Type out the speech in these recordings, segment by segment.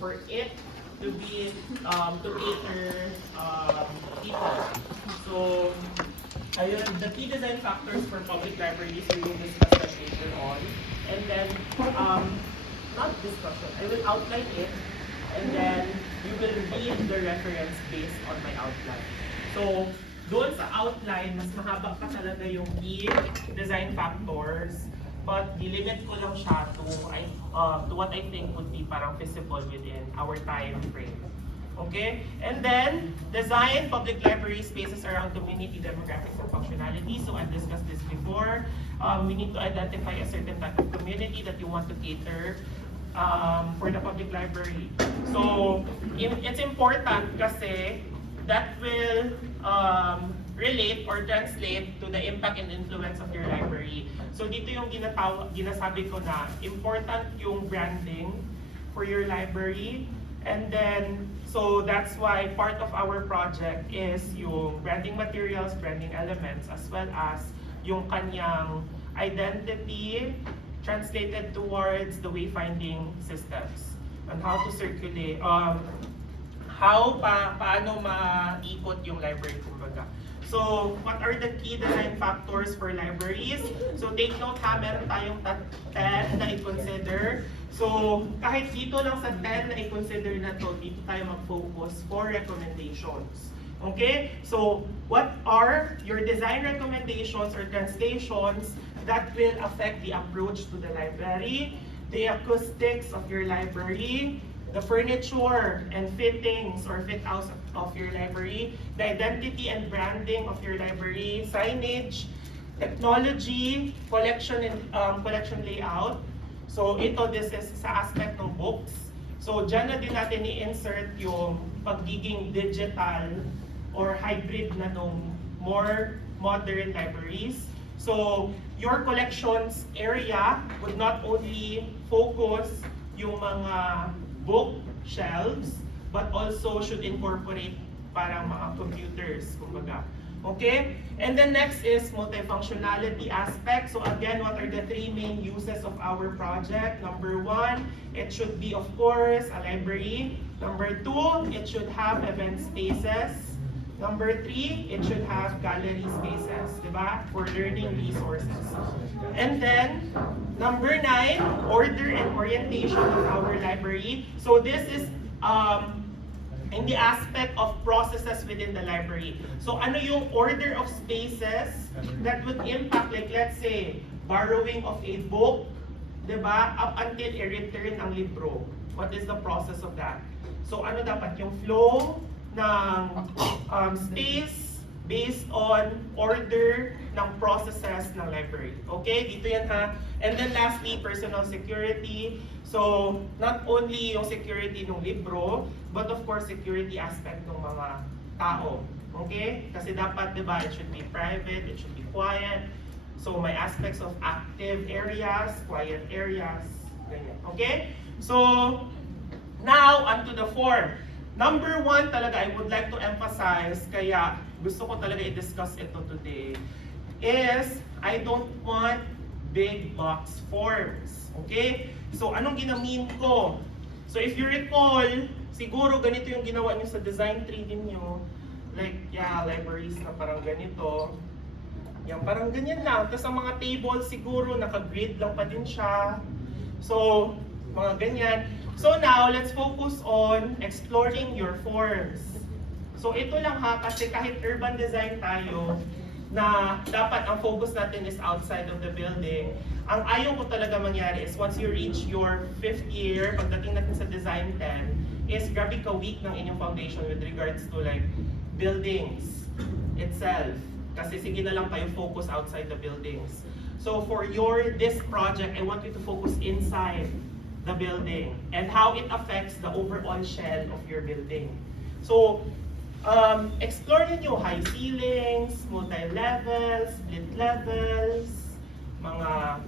for it to be to cater people. So, ayun, the key design factors for public libraries we will discuss that later on. And then, not discussion, I will outline it, and then you will read the reference based on my outline. So, doon sa outline, mas mahaba pa talaga yung key design factors, but nilimit ko lang siya to what I think would be parang feasible within our time frame. Okay? And then, design public library spaces around community demographics and functionality. So I've discussed this before. We need to identify a certain type of community that you want to cater for the public library. So, it's important kasi that will relate or translate to the impact and influence of your library. So dito yung ginasabi ko na important yung branding for your library. And then, so that's why part of our project is yung branding materials, branding elements, as well as yung kanyang identity translated towards the wayfinding systems and how to circulate, paano maikot yung library, kumbaga. So, what are the key design factors for libraries? So, take note ha, meron tayong 10 na i-consider. So, kahit dito lang sa 10 na i-consider na to, dito tayo mag-focus for recommendations. Okay? So, what are your design recommendations or translations that will affect the approach to the library, the acoustics of your library, the furniture and fittings or fit-outs of your library, the identity and branding of your library, signage, technology, collection and collection layout. So this is sa aspect ng books. So dyan na din natin i-insert yung pagiging digital or hybrid na nung more modern libraries. So your collections area would not only focus yung mga book shelves, but also should incorporate parang mga computers, kumbaga. Okay? And then next is multifunctionality aspect. So again, what are the three main uses of our project? Number one, it should be, of course, a library. Number two, it should have event spaces. Number three, it should have gallery spaces, diba? For learning resources. And then, number 9, order and orientation of our library. So this is in the aspect of processes within the library. So ano yung order of spaces that would impact, like let's say, borrowing of a book, diba? Up until i-return ang libro. What is the process of that? So ano dapat yung flow ng space based on order ng processes ng library. Okay, dito yan ha. And then lastly, personal security. So, not only yung security ng libro, but of course, security aspect ng mga tao. Okay? Kasi dapat, di ba, it should be private, it should be quiet. So, may aspects of active areas, quiet areas, ganyan. Okay? So, now, onto the form. Number 1 talaga, I would like to emphasize, kaya gusto ko talaga i-discuss ito today, is I don't want big box forms. Okay? So, anong ginamin ko? So, if you recall, siguro ganito yung ginawa niyo sa design tree ninyo. Like, yeah, libraries na parang ganito. Yan, parang ganyan lang. Tapos ang mga tables siguro, naka-grid lang pa din siya. So, mga ganyan. So now, let's focus on exploring your forms. So ito lang ha, kasi kahit urban design tayo, na dapat ang focus natin is outside of the building. Ang ayaw ko talaga mangyari is once you reach your 5th year, pagdating natin sa Design 10, is grabe ka weak ng inyong foundation with regards to like buildings itself. Kasi sige na lang tayo focus outside the buildings. So for this project, I want you to focus inside the building and how it affects the overall shell of your building. So, explore niyo high ceilings, multi-levels, split levels, mga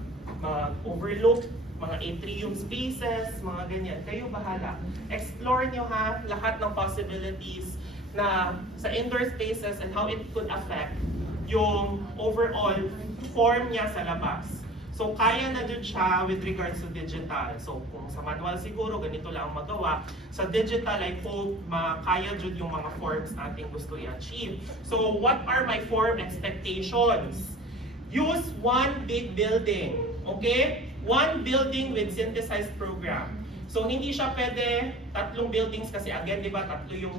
overlook, mga atrium spaces, mga ganyan. Kayo bahala. Explore niyo ha, lahat ng possibilities na sa indoor spaces and how it could affect yung overall form niya sa labas. So So kaya na dun siya with regards to digital. So kung sa manual siguro, ganito lang ang magawa. Sa digital, I hope makaya dun yung mga forms natin gusto i-achieve. So what are my form expectations? Use one big building. Okay? One building with synthesized program. So hindi siya pwede tatlong buildings kasi again, di ba, tatlo yung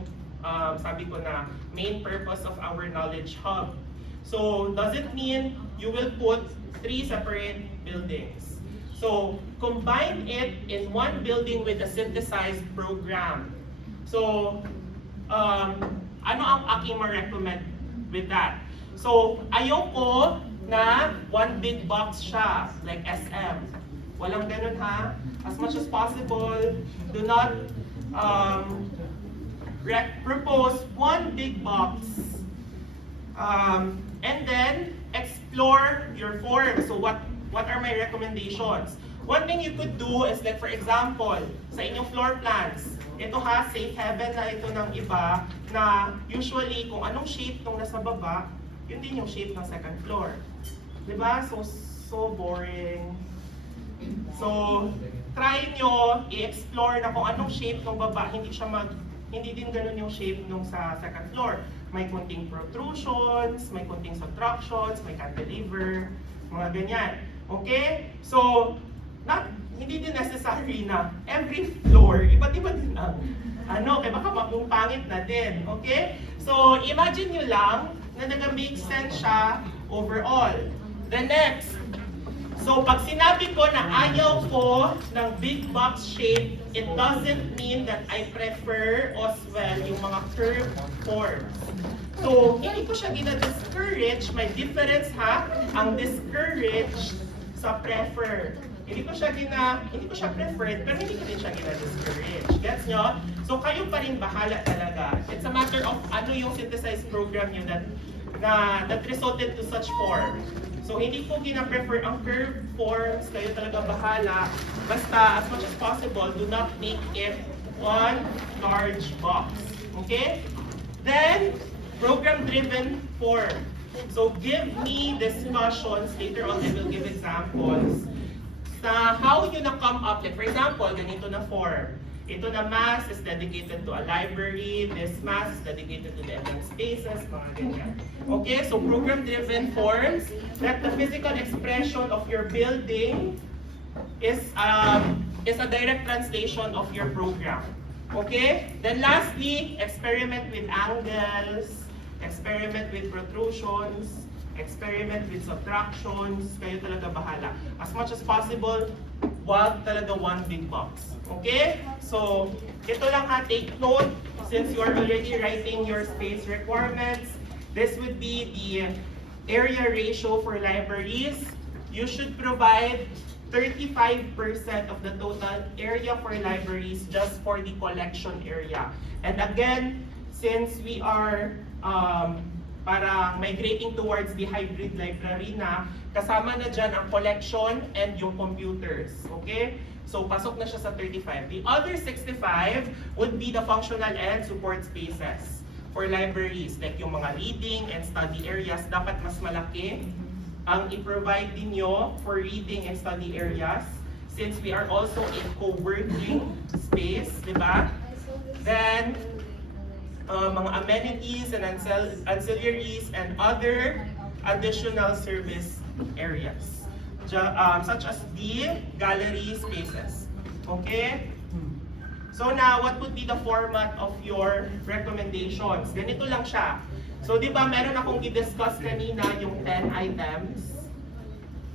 sabi ko na main purpose of our knowledge hub. So does it mean you will put 3 separate buildings? So combine it in one building with a synthesized program. So ano ang aking ma-recommend with that? So ayoko na one big box siya, like SM. Walang ganun ha. As much as possible, do not propose one big box. And then, explore your form. So what are my recommendations? One thing you could do is like, for example, sa inyong floor plans, ito ha, safe haven na ito ng iba, na usually kung anong shape nung nasa baba, yun din yung shape ng second floor. Diba? So boring. So, try nyo i-explore na kung anong shape ng baba, hindi din ganun yung shape nung sa second floor. May kunting protrusions, may kunting subtractions, may cantilever, mga ganyan. Okay? So, hindi din necessary na every floor, iba't iba din ang kaya baka mapungpangit na din. Okay? So, imagine nyo lang na nag-make sense siya overall. The next, so pag sinabi ko na ayaw ko ng big box shape, it doesn't mean that I prefer as well yung mga curved forms. So, hindi ko siya gina-discourage, may difference ha, ang discourage sa prefer. Hindi ko siya preferred, pero hindi ko din siya gina-discourage. Gets nyo? So, kayo pa rin bahala talaga. It's a matter of ano yung synthesized program nyo that resulted to such form. So, hindi ko gina-prefer ang curved forms, kayo talaga bahala. Basta, as much as possible, do not make it one large box. Okay? Then, program-driven form. So, give me discussions, later on I will give examples, sa how you na-come up, like for example, ganito na form. Ito na mass is dedicated to a library, this mass is dedicated to the event spaces, mga ganyan. Okay, so program-driven forms, that the physical expression of your building is a direct translation of your program. Okay, then lastly, experiment with angles, experiment with protrusions, experiment with subtractions, kayo talaga bahala. As much as possible, wag talaga one big box. Okay? So, ito lang ha, take note, since you are already writing your space requirements, this would be the area ratio for libraries. You should provide 35% of the total area for libraries just for the collection area. And again, since we are parang migrating towards the hybrid library na, kasama na dyan ang collection and yung computers. Okay? So, pasok na siya sa 35. The other 65 would be the functional and support spaces for libraries. Like yung mga reading and study areas, dapat mas malaki ang i-provide ninyo for reading and study areas since we are also a co-working space, di ba? Then, mga amenities and ancillaries and other additional service areas, such as the gallery spaces. Okay? So now, what would be the format of your recommendations? Ganito lang siya. So di ba meron akong i-discuss kanina yung 10 items.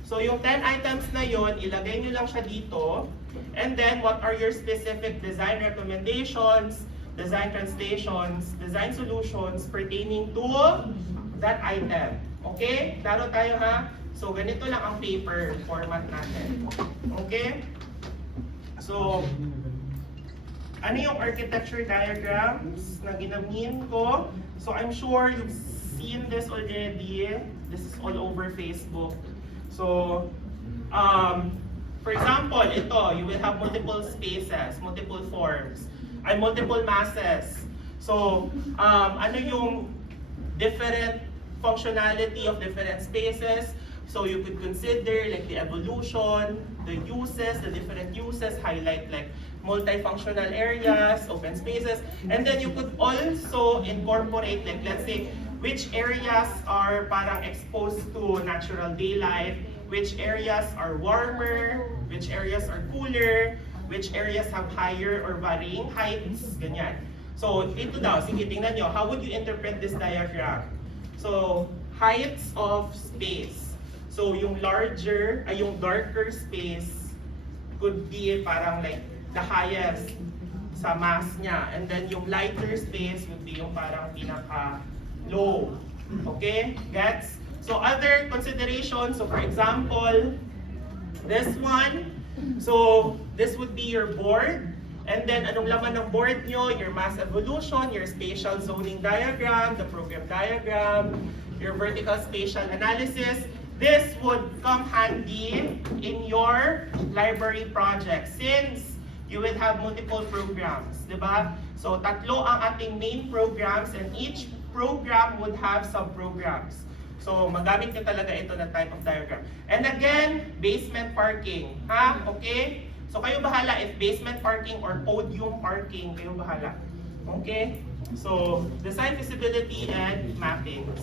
So yung 10 items na yon, ilagay nyo lang siya dito. And then, what are your specific design recommendations, design translations, design solutions pertaining to that item? Okay? Klaro tayo ha? So, ganito lang ang paper format natin. Okay? So, ano yung architecture diagrams na ginamin ko? So, I'm sure you've seen this already. This is all over Facebook. So, for example, ito, you will have multiple spaces, multiple forms, and multiple masses. So, ano yung different functionality of different spaces? So you could consider like the evolution, the uses, the different uses, highlight like multifunctional areas, open spaces, and then you could also incorporate like let's say which areas are parang exposed to natural daylight, which areas are warmer, which areas are cooler, which areas have higher or varying heights, ganyan. So ito daw, sige tingnan nyo, how would you interpret this diagram? So heights of space. So yung larger, ay yung darker space could be parang like the highest sa mass niya. And then yung lighter space would be yung parang pinaka-low. Okay? Gets? So other considerations, so for example, this one, so this would be your board. And then anong laman ng board nyo? Your mass evolution, your spatial zoning diagram, the program diagram, your vertical spatial analysis. This would come handy in your library project since you will have multiple programs, di ba? So tatlo ang ating main programs and each program would have sub-programs. So magamit nyo talaga ito na type of diagram. And again, basement parking, ha? Okay? So kayo bahala if basement parking or podium parking, kayo bahala. Okay? So, design feasibility and mappings.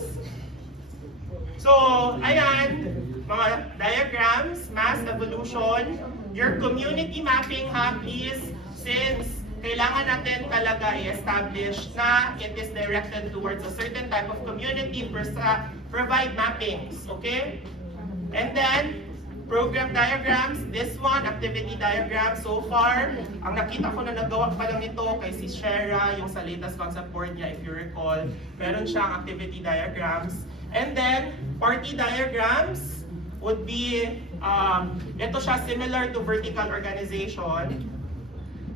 So, ayan, mga diagrams, mass evolution, your community mapping ha, please, since kailangan natin talaga i-establish na it is directed towards a certain type of community, provide mappings, okay? And then, program diagrams, this one, activity diagram, so far, ang nakita ko na nagawa pa lang ito kay si Shera, yung sa latest concept board niya, if you recall, meron siyang activity diagrams. And then, party diagrams would be, ito siya similar to vertical organization.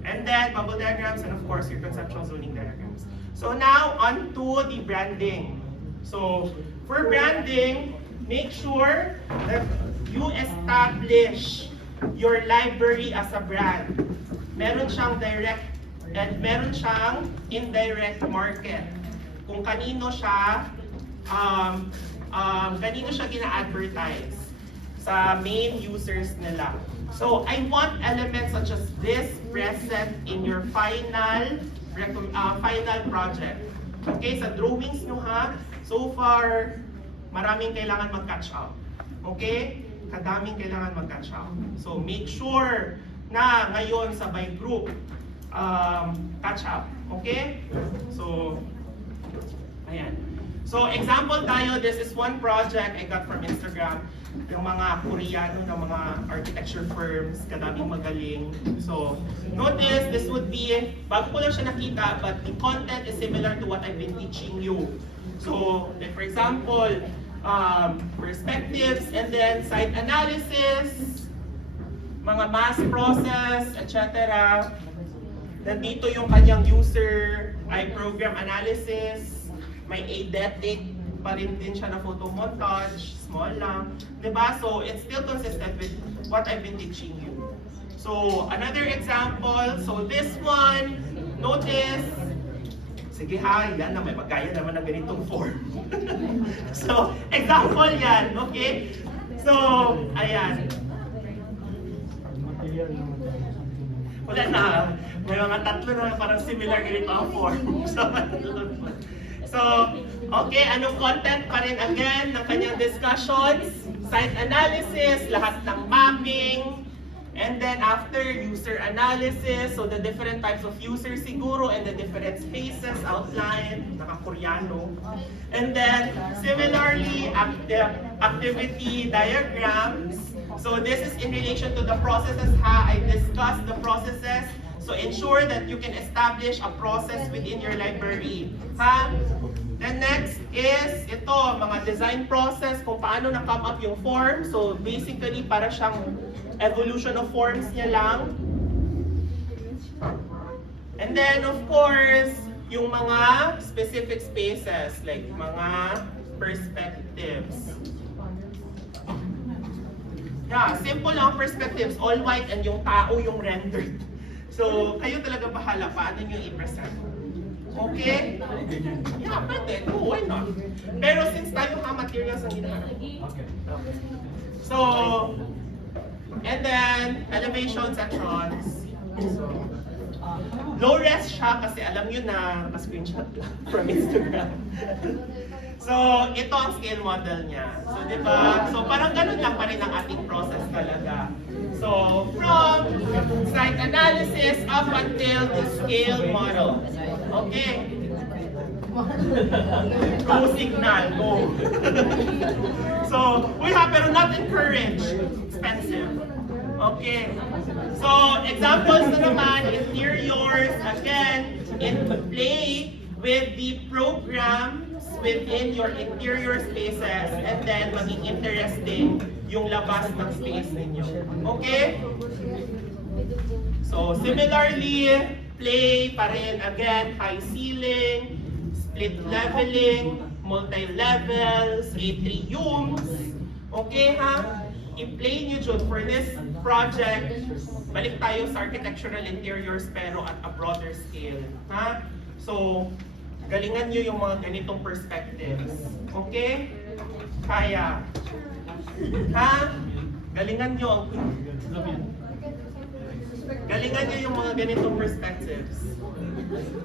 And then, bubble diagrams, and of course, your conceptual zoning diagrams. So now, on to the branding. So, for branding, make sure that you establish your library as a brand. Meron siyang direct and meron siyang indirect market. Kung kanino siya gina-advertise sa main users nila. So I want elements such as this present in your final project. Okay, sa drawings nyo ha, so far, maraming kailangan mag-catch up. Okay? Kadaming kailangan mag-catch up. So make sure na ngayon sa by group, catch up. Okay? So, ayan. So example tayo, this is one project I got from Instagram. Yung mga Koreano na mga architecture firms, kadaming magaling. So notice, this would be, bago ko lang siya nakita, but the content is similar to what I've been teaching you. So, like for example, perspectives and then site analysis, mga mass process, etc. Nandito yung kanyang user, ay program analysis, may eidetic pa rin din siya na photo montage, small lang. Diba? So, it's still consistent with what I've been teaching you. So, another example. So, this one, notice, sige ha, yan na, may magaya naman ng ganitong form. So, example yan, okay? So, ayan. Wala na, may mga tatlo na parang similar ganito ang form. So, okay, anong content pa rin again ng kanyang discussions? Site analysis, lahat ng mapping, and then after, user analysis, so the different types of users siguro and the different spaces outlined, naka-Koreano. And then, similarly, activity diagrams. So this is in relation to the processes ha. I discussed the processes. So ensure that you can establish a process within your library. Ha? Then next is ito, mga design process, kung paano na-come up yung form. So basically, para siyang evolution of forms niya lang. And then of course, yung mga specific spaces, like mga perspectives. Yeah, simple lang perspectives, all white and yung tao yung rendered. So, kayo talaga bahala paano nyo i-present. Okay? Yeah, pwede. No, why not? Pero since tayo materials ang hinahanap. Okay. So, and then, elevation sections. So, low res siya kasi alam nyo na naka-screenshot lang from Instagram. So, ito ang scale model niya. So, di ba? So, parang ganun lang pa rin ang ating process talaga. So, from site analysis up until the scale model. Okay? Go signal, go. So, we have pero not encouraged. Expensive. Okay. So, examples na naman, interiors, again, in play with the programs within your interior spaces and then maging interesting yung labas ng space ninyo. Okay? So, similarly, play pa rin, again, high ceiling, split leveling, multi-levels, atriums. Okay ha? I-play nyo dyan for this project. Balik tayo sa architectural interiors pero at a broader scale. Ha? So, galingan nyo yung mga ganitong perspectives. Okay? Kaya. Ha? Galingan nyo. Galingan nyo yung mga ganitong perspectives.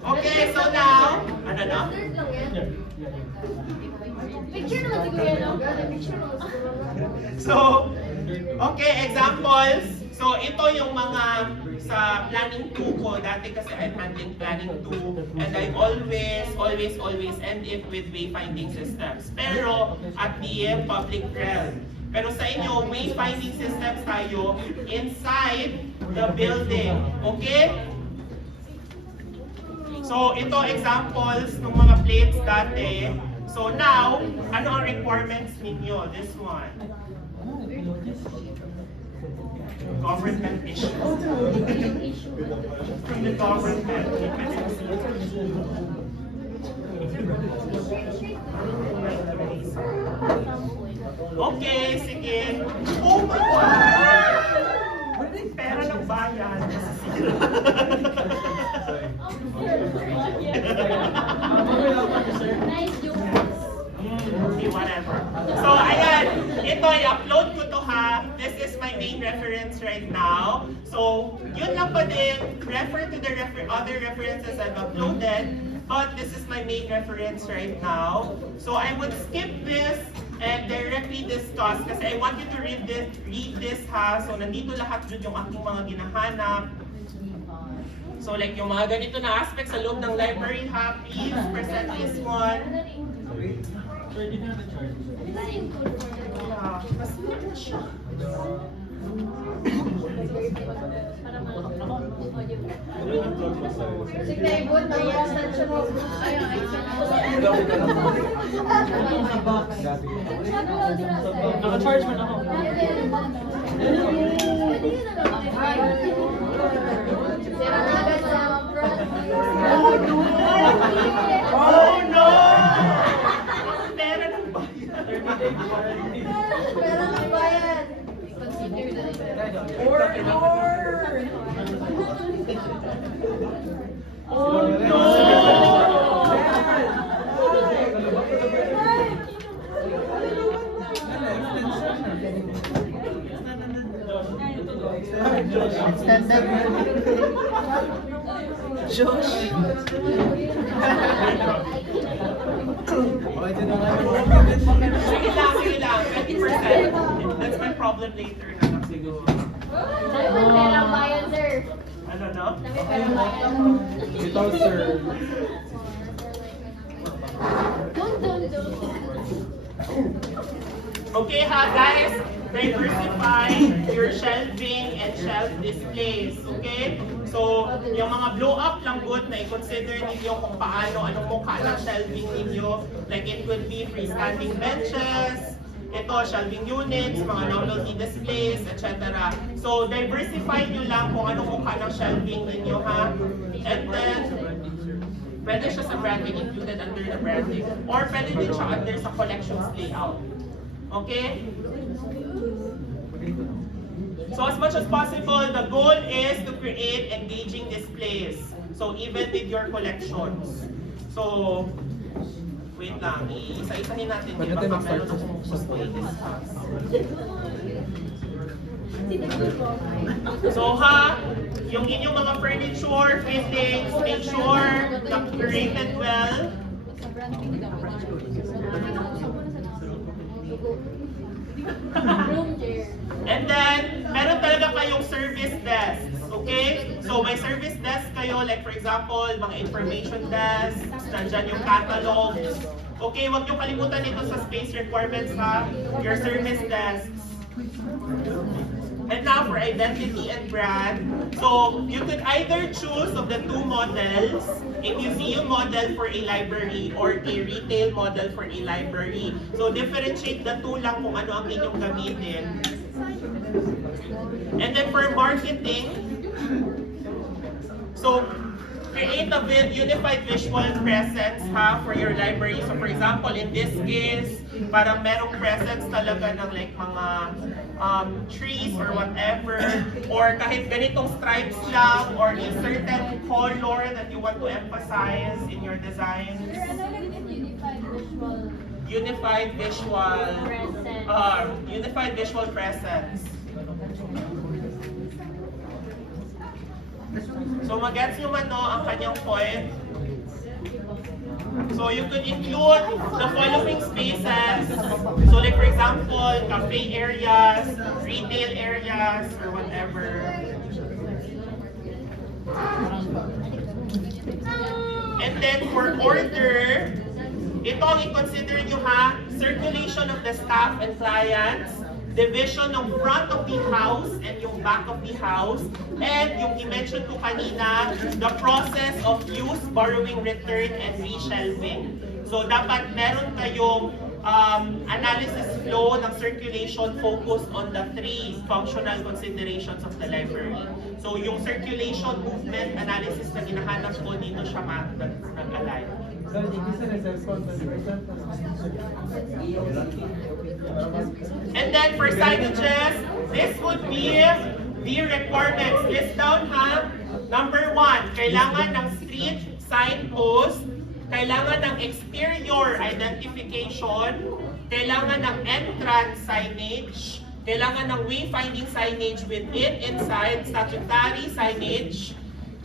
Okay, so now, ano na? Picture naman siguro yan, no? Picture naman siguro. So, okay, examples. So, ito yung mga sa planning 2 ko. Dati kasi I'm handling planning 2 and I always end it with wayfinding systems. Pero, at the public realm. Pero sa inyo, wayfinding systems tayo inside the building. Okay? So, ito examples ng mga plates dati. So now, ano ang requirements ninyo? This one. Government issue. From the government. Okay, sige. Oh my God! Pera ng bayan. Nice joke. Okay, whatever. So, ayan. Ito, i-upload ko to ha. This is my main reference right now. So, yun lang pa din. Refer to the other references I've uploaded. But this is my main reference right now. So, I would skip this and directly discuss kasi I want you to read this ha. So, nandito lahat dyan yung aking mga ginahanap. So, like yung mga ganito na aspects sa loob ng library ha. Please present this one. Sir, dito na the-charge. Yeah, mas na siya. Para ma-audio. Sige, ibon na yan. Naka-charge man ako. Oh no! Pera ng bayan. Pera ng bayan. Oh no! Josh. Sige lang. 20%. That's my problem later na lang siguro. Dami may perang bayan, sir. Ano no? Dami perang bayan. Without sir. Don't. Okay ha guys, diversify your shelving and shelf displays, okay? So, yung mga blow up lang good na i-consider ninyo kung paano, anong mukha ng shelving ninyo. Like it could be freestanding benches, ito, shelving units, mga novelty displays, etc. So, diversify nyo lang kung anong mukha ng shelving ninyo ha. And then, pwede siya sa branding, included under the branding. Or pwede din siya under sa collections layout. Okay? So as much as possible, the goal is to create engaging displays. So even with your collections. So, wait lang, isa-isahin natin yun. Baka meron akong gusto i-discuss. So ha, yung inyong mga furniture, fittings, make sure na curated well. Room chair. And then, meron talaga kayong service desks, okay? So, may service desk kayo, like for example, mga information desks, nandyan yung catalogs. Okay, huwag niyo kalimutan ito sa space requirements ha, your service desks. And now for identity and brand. So, you could either choose of the two models, a museum model for a library or a retail model for a library. So, differentiate the two lang kung ano ang inyong gamitin. And then for marketing, so create a unified visual presence ha for your library. So for example, in this case, parang merong presence talaga ng like mga trees or whatever, or kahit ganitong stripes lang, or a certain color that you want to emphasize in your designs. Unified visual presence. So magets nyo man no ang kanyang point. So you could include the following spaces. So like for example, cafe areas, retail areas, or whatever. And then for order, ito ang i-consider nyo ha, circulation of the staff and clients, division ng front of the house and yung back of the house, and yung i-mention ko kanina, the process of use, borrowing, return, and reshelving. So dapat meron kayong analysis flow ng circulation focused on the three functional considerations of the library. So yung circulation movement analysis na ginahanap ko dito siya nag-align. And then for signages, this would be the requirements. List down ha. Number 1, kailangan ng street signpost, kailangan ng exterior identification, kailangan ng entrance signage, kailangan ng wayfinding signage within, inside, statutory signage,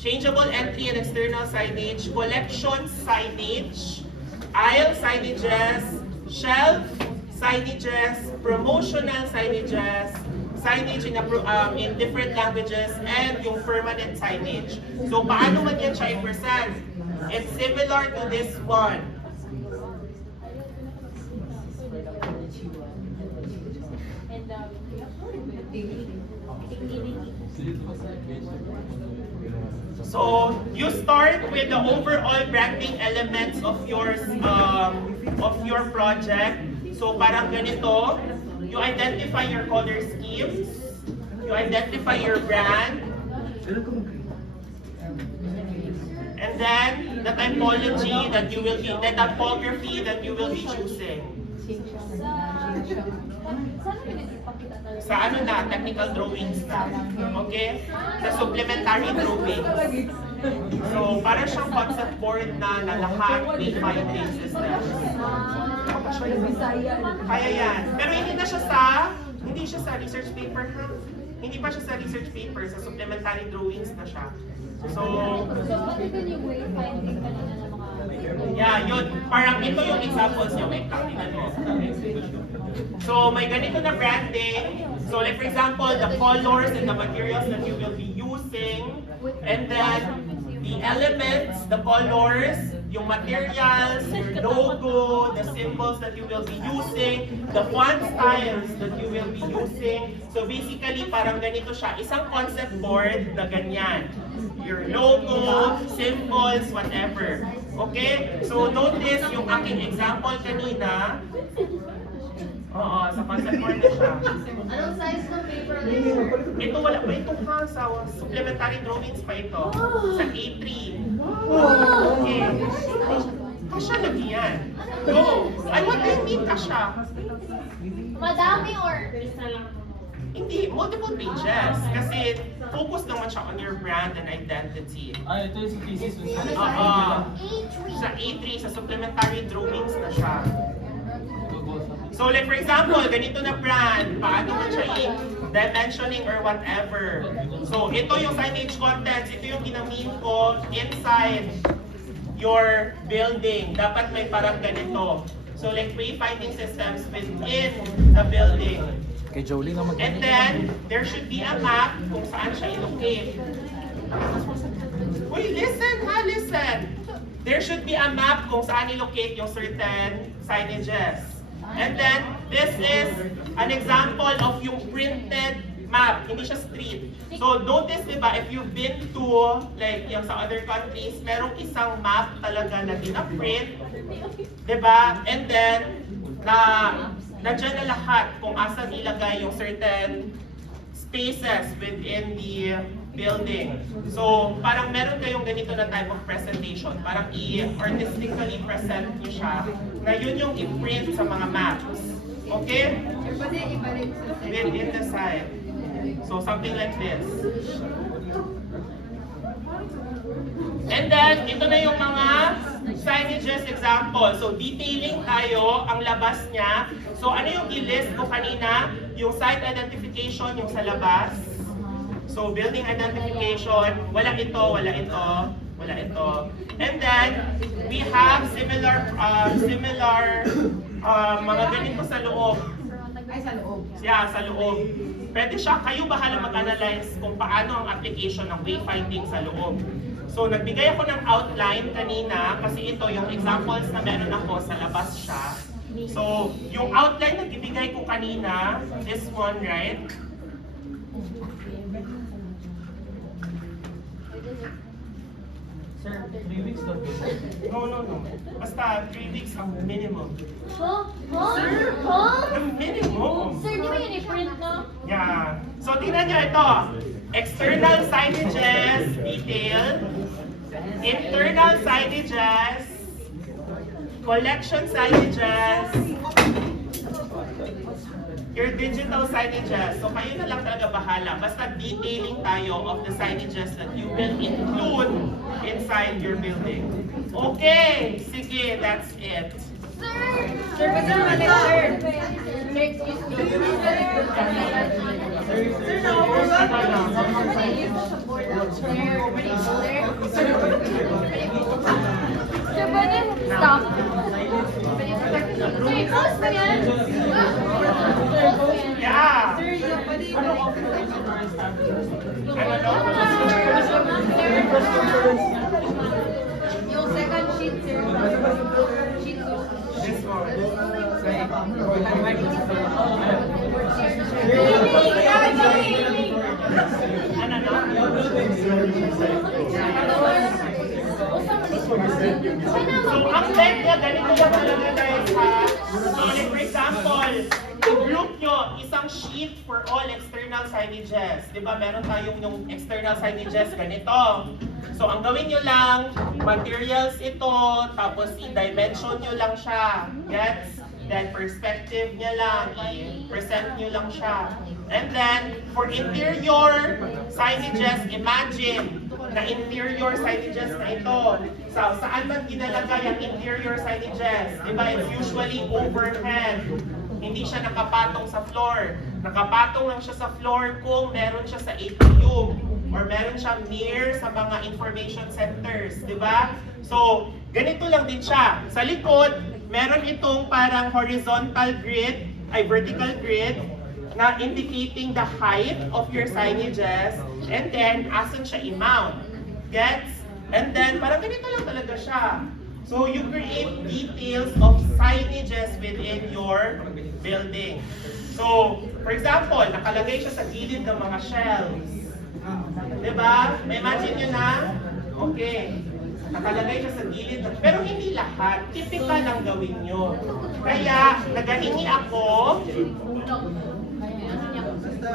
changeable entry and external signage, collection signage, aisle signages, shelf signages, promotional signages, signage in different languages, and yung permanent signage. So paano man yan siya i-present? It's similar to this one. So you start with the overall branding elements of your project. So parang ganito, you identify your color schemes, you identify your brand, and then the typology that you will be, the typography that you will be choosing. Sa ano na, technical drawings na. Okay? Sa supplementary drawings. So, para siyang concept board na lahat may 5 pages na. Kaya yan. Pero hindi siya sa research paper ha. Hindi pa siya sa research paper, sa supplementary drawings na siya. So bakit yung wayfinding kanina ng mga... Yeah, yun. Parang ito yung examples niyo. Wait lang, tingnan mo. So, may ganito na branding. So, like for example, the colors and the materials that you will be using. And then, the elements, the colors, yung materials, your logo, the symbols that you will be using, the font styles that you will be using. So basically, parang ganito siya. Isang concept board na ganyan. Your logo, symbols, whatever. Okay? So notice yung aking example kanina. Oo, sa concept board na siya. Anong size ng paper laser? Ito wala pa ito ha, sa supplementary drawings pa ito. Sa A3. Okay. Kasha lagi yan. Go! Ay, what do you mean kasha? Madami or isa lang? Hindi, multiple pages. Kasi focus naman siya on your brand and identity. Ah, ito yung sa thesis. Sa A3, sa supplementary drawings na siya. So like for example, ganito na brand, paano man siya i-dimensioning or whatever. So ito yung signage contents, ito yung ginamin ko inside your building. Dapat may parang ganito. So like wayfinding systems within the building. Kay Jolie na And then, there should be a map kung saan siya i-locate. Uy, listen ha, listen! There should be a map kung saan i-locate yung certain signages. And then, this is an example of yung printed map, hindi siya street. So, notice, di ba, if you've been to, like, yung sa other countries, merong isang map talaga na dina-print, di ba? And then, nandiyan na lahat kung asan ilagay yung certain spaces within the building. So, parang meron kayong ganito na type of presentation. Parang i-artistically present nyo siya na yun yung i-print sa mga maps. Okay? Within the side. So, something like this. And then, ito na yung mga signages example. So, detailing tayo ang labas niya. So, ano yung i-list ko kanina? Yung site identification, yung sa labas. So, building identification, wala ito, wala ito, wala ito. And then, we have similar mga ganito sa loob. Yeah, sa loob. Pwede siya, kayo bahala mag-analyze kung paano ang application ng wayfinding sa loob. So, nagbigay ako ng outline kanina kasi ito yung examples na meron ako sa labas siya. So, yung outline na ibigay ko kanina, this one, right? Sir, 3 weeks na ba? No. Basta 3 weeks ang minimum. Huh? Sir, Huh? the minimum. Sir, di ba yun i-print na? Yeah. So, tingnan nyo ito. External signages, detail. Internal signages. Collection signages. Your digital signages. So, kayo na lang talaga bahala. Basta detailing tayo of the signages that you will include inside your building. Okay. Sige, that's it. Sir, ba't yung mali, sir? Sir, excuse me. Sir, nakapos ba? Sir, pwede stop. Sir, close mo yan. Yeah. Sir, yung pwede Ano no? yung second sheet, sir. Sheet 2. This one. Ano no? So, ang length niya, ganito ba talaga guys ha? So, like for example, i-group nyo isang sheet for all external signages. Di ba, meron tayong yung external signages ganito. So, ang gawin nyo lang, materials ito, tapos i-dimension nyo lang siya. Gets? Then, perspective niya lang, i-present nyo lang siya. And then, for interior signages, imagine na interior signages na ito. So, saan man ginalagay ang interior signages? Diba, it's usually overhead. Hindi siya nakapatong sa floor. Nakapatong lang siya sa floor kung meron siya sa atrium or meron siya near sa mga information centers. Diba? So, ganito lang din siya. Sa likod, meron itong parang horizontal grid, ay vertical grid, na indicating the height of your signages, and then asan siya i-mount. Gets? And then, parang ganito lang talaga siya. So, you create details of signages within your building. So, for example, nakalagay siya sa gilid ng mga shelves. Diba? Imagine nyo na? Okay. Nakalagay siya sa gilid. Pero hindi lahat. Typical ang gawin nyo. Kaya, nagahingi ako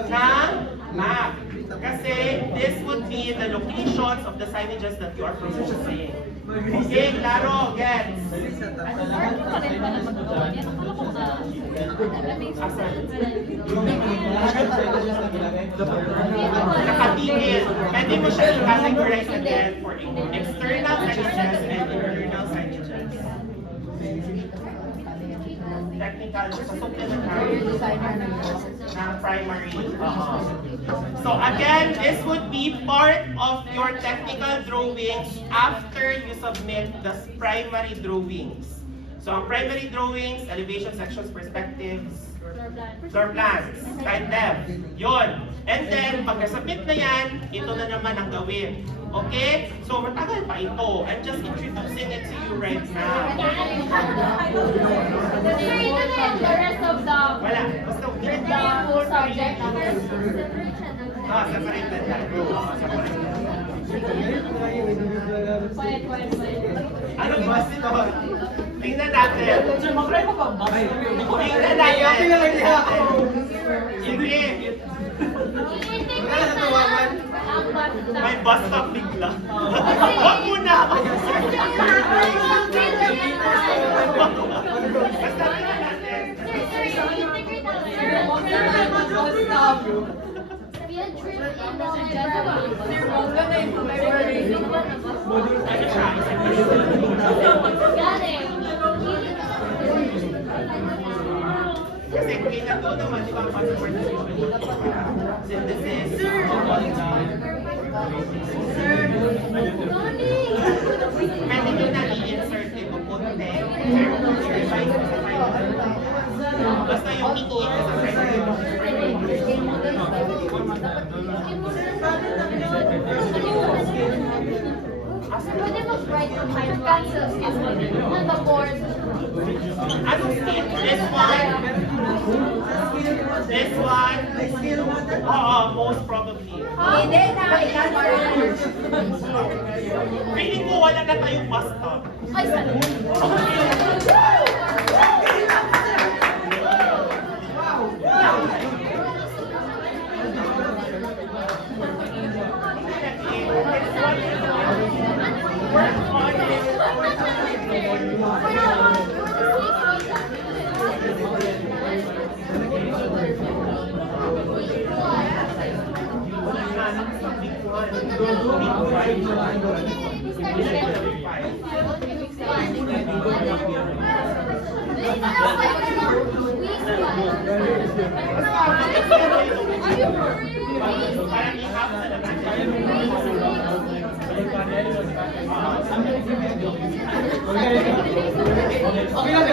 ng map. Kasi this would be the locations of the signages that you are proposing. Okay, klaro, gets? Nakatigil. Pwede mo siya i-categorize again for external signages and internal signages. Technical, sa supplementary ng primary. So again, this would be part of your technical drawings after you submit the primary drawings. So ang primary drawings, elevation, sections, perspectives, floor plans, side depth, yon. And then, pag nasubmit na yan, ito na naman ang gawin. Okay? So, matagal pa ito. I'm just introducing it to you right now. Sir, ito na yung the rest of the Wala. Basta, the whole subject. separated lang. Separated. Quiet. Anong bus ito? Tingnan natin. Sir, mag-try mo pa ba? Tingnan natin. Sige. May bus stop bigla. Wag muna. Basta tingnan natin. Ano siya? Kasi kinagawa naman, di ba, ang passport synthesis. Pwede nyo na i-insert ito po basta yung i-i sa Pwede mag-write ng cancel on the board. anong skill? This one? This one? Oo, most probably. Hindi na. Feeling ko wala na tayong bus stop. Ay, saan? Work on it. Parang i-half na naman. Okay lang,